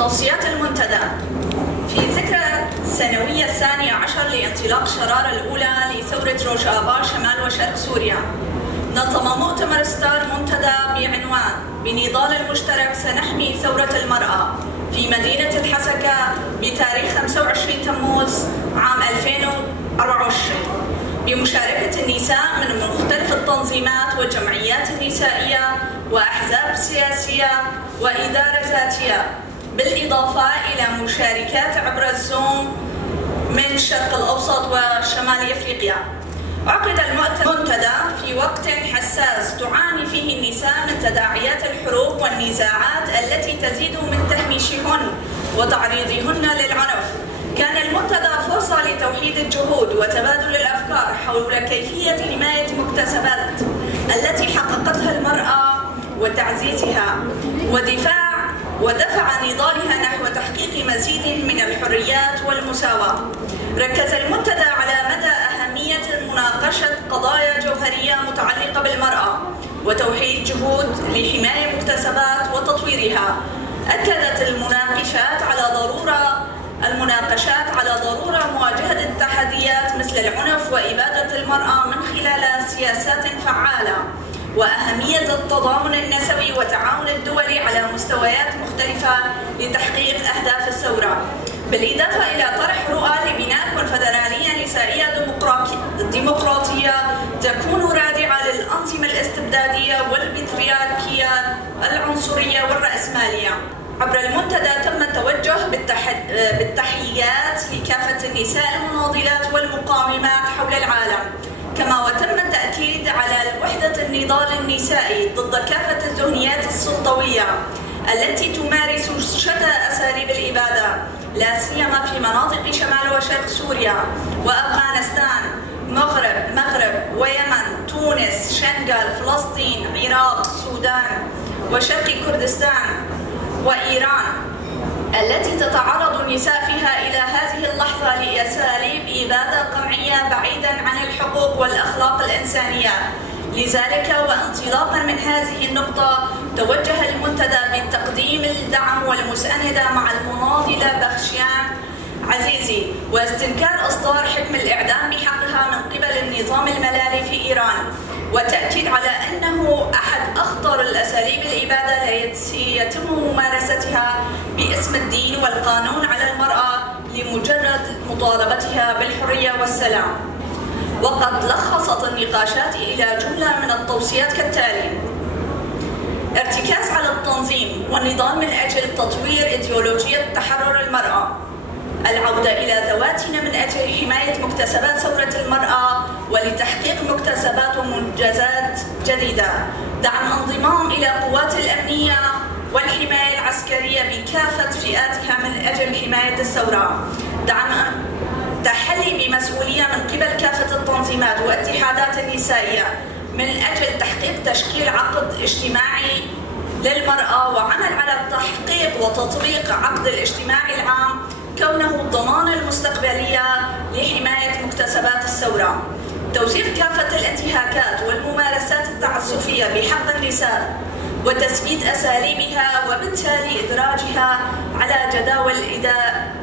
توصيات المنتدى. في ذكرى السنوية 12 لانطلاق شرارة الأولى لثورة روجافا شمال وشرق سوريا، نظم مؤتمر ستار منتدى بعنوان بنضال المشترك سنحمي ثورة المرأة في مدينة الحسكة بتاريخ 25 تموز عام 2024 بمشاركة النساء من مختلف التنظيمات والجمعيات النسائية وأحزاب سياسية وإدارة ذاتية، بالإضافة إلى مشاركات عبر الزوم من الشرق الأوسط وشمال أفريقيا. عقد المنتدى في وقت حساس تعاني فيه النساء من تداعيات الحروب والنزاعات التي تزيد من تهميشهن وتعريضهن للعنف. كان المنتدى فرصة لتوحيد الجهود وتبادل الأفكار حول كيفية حماية مكتسبات التي حققتها المرأة وتعزيزها ودفع نضالها نحو تحقيق مزيد من الحريات والمساواة. ركز المنتدى على مدى أهمية مناقشة قضايا جوهرية متعلقة بالمرأة وتوحيد جهود لحماية مكتسبات وتطويرها. أكدت المناقشات على ضرورة مواجهة التحديات مثل العنف وإبادة المرأة من خلال سياسات فعالة، وأهمية التضامن النسوي والتعاون الدولي على مستويات مختلفة لتحقيق أهداف الثورة، بالإضافة إلى طرح رؤى لبناء كونفدرالية نسائية ديمقراطية تكون رادعة للأنظمة الاستبدادية والبطريركية العنصرية والرأسمالية. عبر المنتدى تم التوجه بالتحيات لكافة النساء المناضلات والمقاومات حول العالم، كما وتم التأكيد على وحدة النضال النسائي ضد كافة الذهنيات السلطوية التي تمارس شتى أساليب الإبادة، لا سيما في مناطق شمال وشرق سوريا وأفغانستان، مغرب ويمن، تونس، شنغال، فلسطين، العراق، السودان وشرق كردستان وإيران، التي تتعرض النساء فيها إلى هذه اللحظة لأساليب إبادة قمعية بعيدا عن الحقوق والأخلاق الإنسانية. لذلك وانطلاقا من هذه النقطة توجه المنتدى بتقديم الدعم والمساندة مع المناضلة بخشيان عزيزي واستنكار إصدار حكم الإعدام بحقها من قبل النظام الملالي في إيران، وتأكيد على أنه أحد أخطر الأساليب الإبادة التي يتم ممارستها باسم الدين والقانون على المرأة لمجرد مطالبتها بالحرية والسلام. وقد لخصت النقاشات إلى جملة من التوصيات كالتالي: ارتكاز على التنظيم والنضال من أجل تطوير إيديولوجية تحرر المرأة، العودة إلى ذواتنا من أجل حماية مكتسبات ثورة المرأة ولتحقيق مكتسبات ومنجزات جديدة، دعم انضمام إلى قوات الأمنية والحماية العسكرية بكافة فئاتها من أجل حماية الثورة، دعم تحلي بمسؤولية من قبل كافة التنظيمات والاتحادات النسائية من أجل تحقيق تشكيل عقد اجتماعي للمرأة، وعمل على تحقيق وتطبيق عقد الاجتماع العام كونه الضمانة المستقبلية لحماية مكتسبات الثورة، توثيق كافة الانتهاكات والممارسات التعسفية بحق النساء وتثبيت أساليبها وبالتالي إدراجها على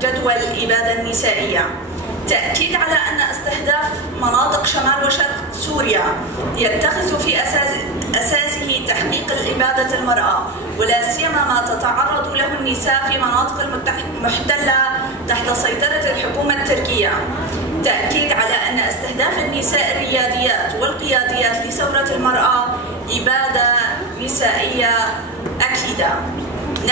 جدول الإبادة النسائية، تأكيد على أن استهداف مناطق شمال وشرق سوريا يتخذ في أساسه تحقيق الإبادة المرأة، ولا سيما ما تتعرض له النساء في مناطق المحتلة تحت سيطرة الحكومة التركية، تأكيد على أن استهداف النساء الرياديات والقياديات لثورة المرأة إبادة نسائية أكيدة.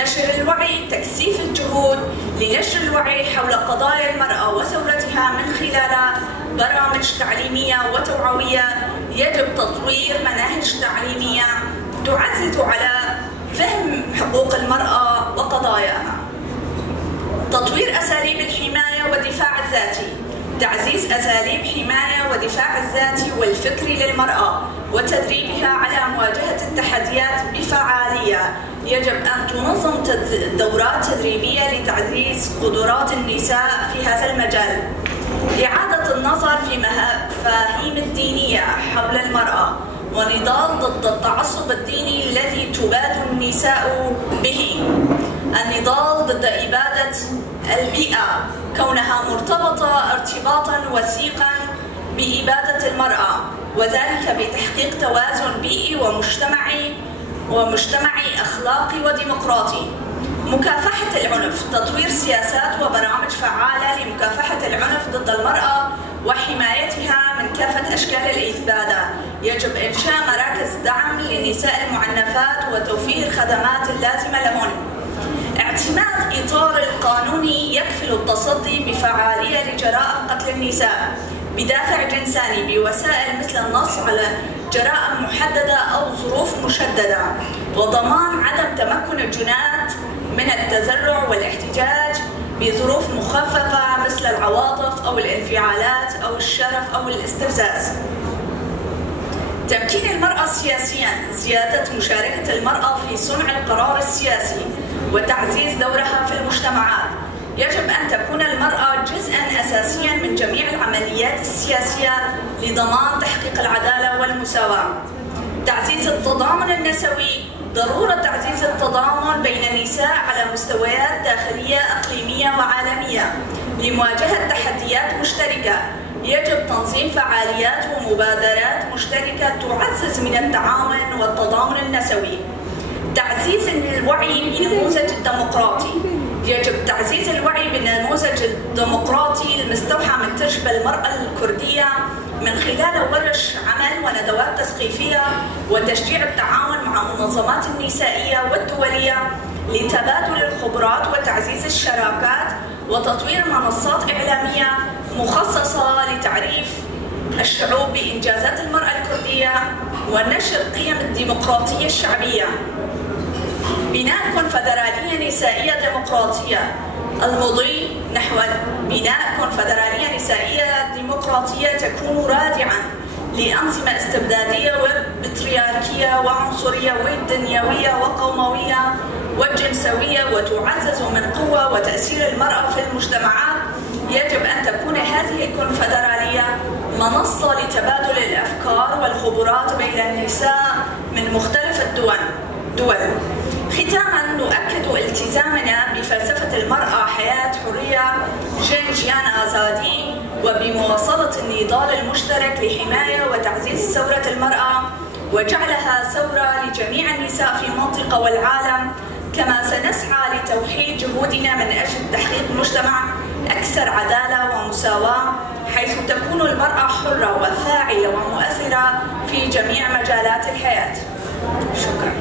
نشر الوعي، تكثيف الجهود لنشر الوعي حول قضايا المرأة وثورتها من خلال برامج تعليمية وتوعوية. يجب تطوير مناهج تعليمية تعزز على فهم حقوق المرأة وقضاياها. تطوير أساليب الحماية والدفاع الذاتي، تعزيز أساليب حماية ودفاع الذاتي والفكري للمرأة وتدريبها على مواجهة التحديات بفعالية. يجب أن تنظم دورات تدريبية لتعزيز قدرات النساء في هذا المجال. إعادة النظر في مفاهيم الدينية حول المرأة ونضال ضد التعصب الديني الذي تباد النساء به. النضال ضد إبادة البيئة كونها مرتبطة ارتباطا وثيقا بإبادة المرأة، وذلك بتحقيق توازن بيئي ومجتمعي أخلاقي وديمقراطي. مكافحة العنف، تطوير سياسات وبرامج فعالة لمكافحة العنف ضد المرأة وحمايتها من كافة أشكال الإبادة. يجب إنشاء مراكز دعم للنساء المعنفات وتوفير الخدمات اللازمة لهن. اعتماد إطار القانوني يكفل التصدي بفعالية لجرائم قتل النساء بدافع جنساني بوسائل مثل النص على جرائم محددة أو ظروف مشددة، وضمان عدم تمكن الجنات من التذرع والاحتجاج بظروف مخففة مثل العواطف أو الانفعالات أو الشرف أو الاستفزاز. تمكين المرأة سياسياً، زيادة مشاركة المرأة في صنع القرار السياسي وتعزيز دورها في المجتمعات. يجب أن تكون المرأة جزءاً أساسياً من جميع العمليات السياسية لضمان تحقيق العدالة والمساواة. تعزيز التضامن النسوي، ضرورة تعزيز التضامن بين النساء على مستويات داخلية أقليمية وعالمية لمواجهة تحديات مشتركة. يجب تنظيم فعاليات ومبادرات مشتركة تعزز من التعاون والتضامن النسوي. تعزيز الوعي بنموذج الديمقراطي، يجب تعزيز الوعي بالنموذج الديمقراطي المستوحى من تجربة المرأة الكردية من خلال ورش عمل وندوات تثقيفية وتشجيع التعاون مع المنظمات النسائية والدولية لتبادل الخبرات وتعزيز الشراكات وتطوير منصات إعلامية مخصصة لتعريف الشعوب بإنجازات المرأة الكردية ونشر قيم الديمقراطية الشعبية. بناء كونفدرالية نسائية ديمقراطية، المضي نحو بناء كونفدرالية نسائية ديمقراطية تكون رادعاً لأنظمة استبدادية وبطريركية وعنصرية ودنيوية وقوموية والجنسوية وتعزز من قوة وتأثير المرأة في المجتمعات. يجب أن تكون هذه الكونفدرالية منصة لتبادل الأفكار والخبرات بين النساء من مختلف الدول. ختاماً، نؤكد التزامنا بفلسفة المرأة حياة حرية جن جيان آزادي وبمواصلة النضال المشترك لحماية وتعزيز ثورة المرأة وجعلها ثورة لجميع النساء في المنطقة والعالم، كما سنسعى لتوحيد جهودنا من أجل تحقيق مجتمع أكثر عدالة ومساواة حيث تكون المرأة حرة وفاعلة ومؤثرة في جميع مجالات الحياة. شكرا.